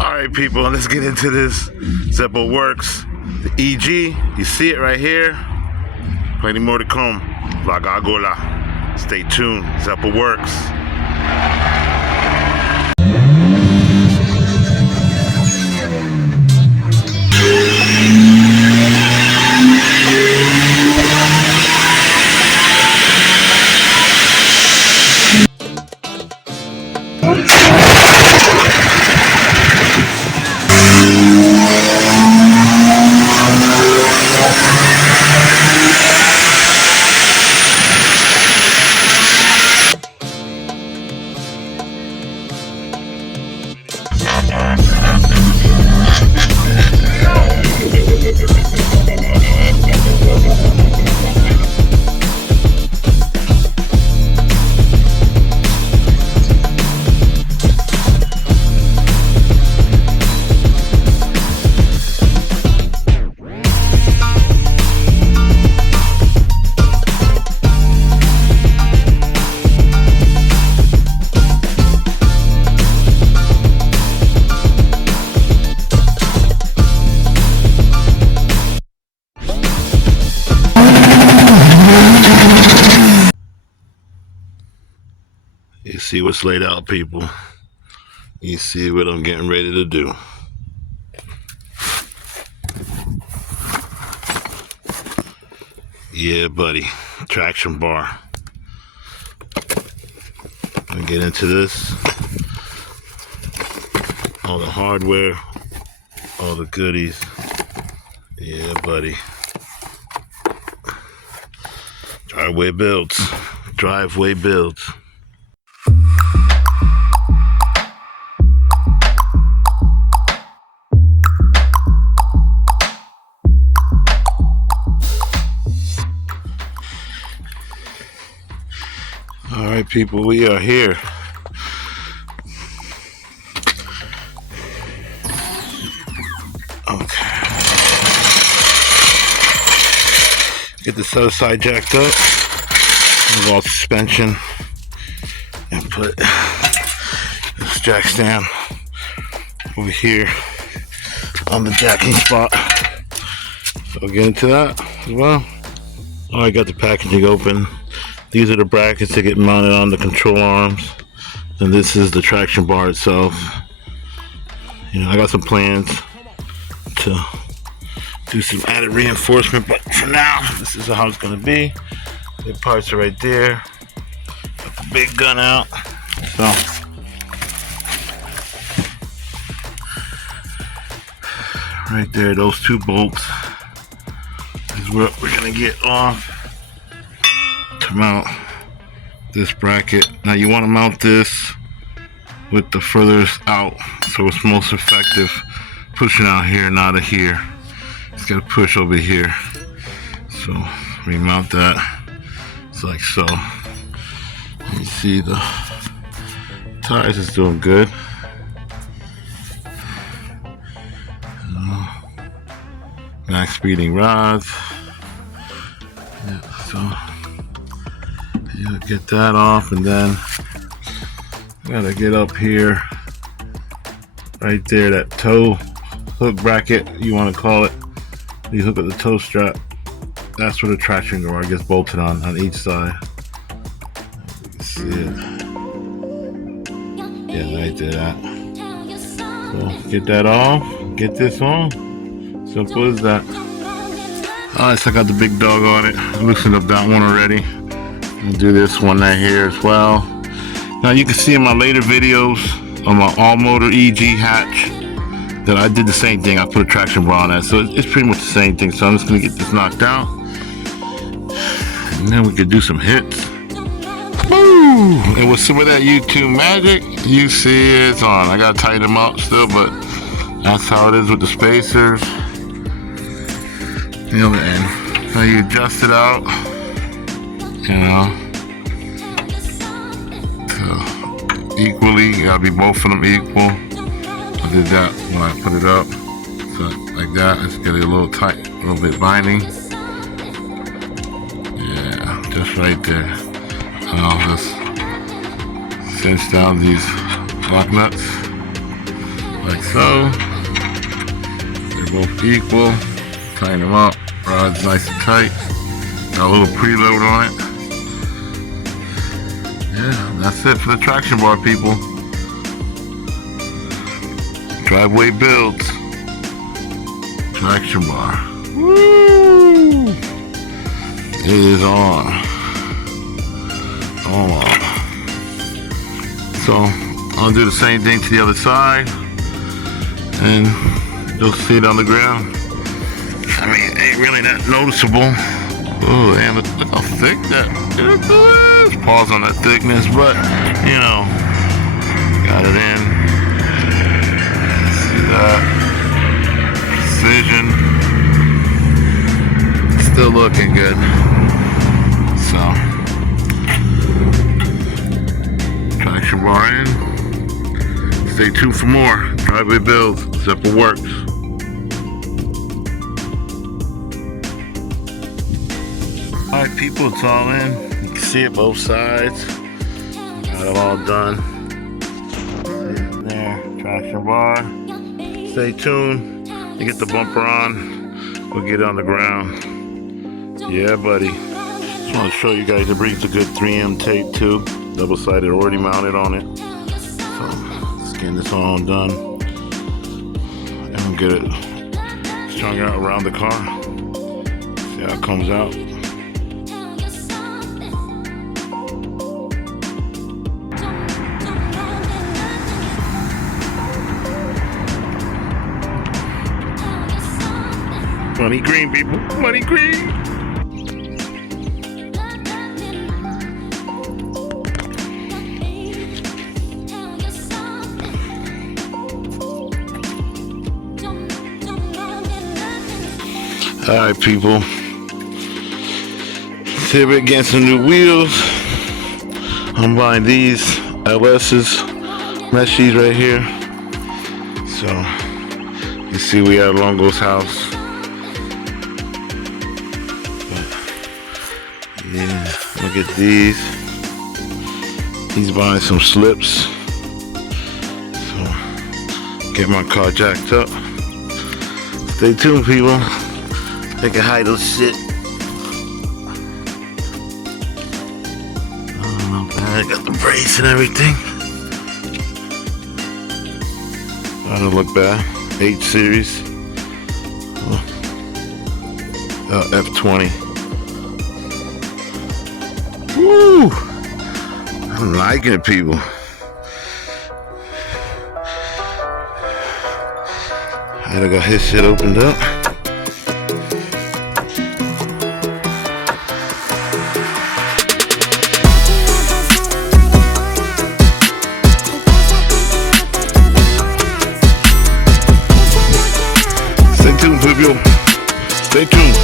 Alright people, let's get into this. Zeppo Works, the EG, you see it right here. Plenty more to come. La Gagola. Stay tuned, Zeppo Works. You see what's laid out, people. You see what I'm getting ready to do. Yeah, buddy. Traction bar. I'll get into this. All the hardware. All the goodies. Yeah, buddy. Driveway builds. Driveway builds. All right, people, we are here. Okay. Get the other side jacked up. Move all suspension and put this jack stand over here on the jacking spot. So I'll get into that as well. Oh, I got the packaging open. These are the brackets that get mounted on the control arms, and this is the traction bar itself. You know, I got some plans to do some added reinforcement, but for now, this is how it's going to be. The parts are right there. Got the big gun out. So, right there, those two bolts is what we're going to get off. To mount this bracket. Now you want to mount this with the furthest out, so it's most effective pushing out here and out of here. It's got to push over here. So remount that. It's like so. You see the tires is doing good. Max speeding rods. Yeah, so you get that off, and then gotta get up here, right there, that toe hook bracket, you want to call it. You hook up the toe strap. That's where the traction bar gets bolted on each side. You can see it. Yeah, right there. That. So get that off. Get this on. Simple as that. Alright, so I got the big dog on it. I loosened up that one already. I'll do this one right here as well. Now you can see in my later videos on my all motor EG hatch that I did the same thing. I put a traction bar on that, so it's pretty much the same thing. So I'm just gonna get this knocked out, and then we could do some hits. Woo! And with some of that YouTube magic, you see it's on. I gotta tighten them up still, but that's how it is with the spacers. You know, and how you adjust it out. You know, so equally, you gotta be both of them equal. I did that when I put it up, so like that. Let's get it a little tight, a little bit binding. Yeah, just right there. I'll just cinch down these lock nuts like so. They're both equal. Tighten them up. Rod's nice and tight. Got a little preload on it. Yeah, that's it for the traction bar, people. Driveway builds. Traction bar. Woo! It is on. So I'll do the same thing to the other side, and you'll see it on the ground. I mean, it ain't really that noticeable. Oh, and look how thick that is. Pause on that thickness, but you know, got it in. See that precision. Still looking good. So, traction bar in. Stay tuned for more driveway builds. Zipper works. Alright people, it's all in. You can see it both sides. Got it all done. There, traction bar. Stay tuned. You get the bumper on. We'll get it on the ground. Yeah, buddy. Just want to show you guys it brings a good 3M tape too. Double-sided, already mounted on it. So let's get this all done. And we'll get it strung out around the car. See how it comes out. Money green, people. Money green. Alright, people. Civic getting some new wheels. I'm buying these LS's meshies right here. So you see we at Longo's house. Yeah, look at these. He's buying some slips. So, get my car jacked up. Stay tuned, people. They can hide those shit. Oh, not bad. I got the brace and everything. I don't look bad. 8 series. F20. Woo! I'm liking it, people. I got his shit opened up. Stay tuned, people. Stay tuned.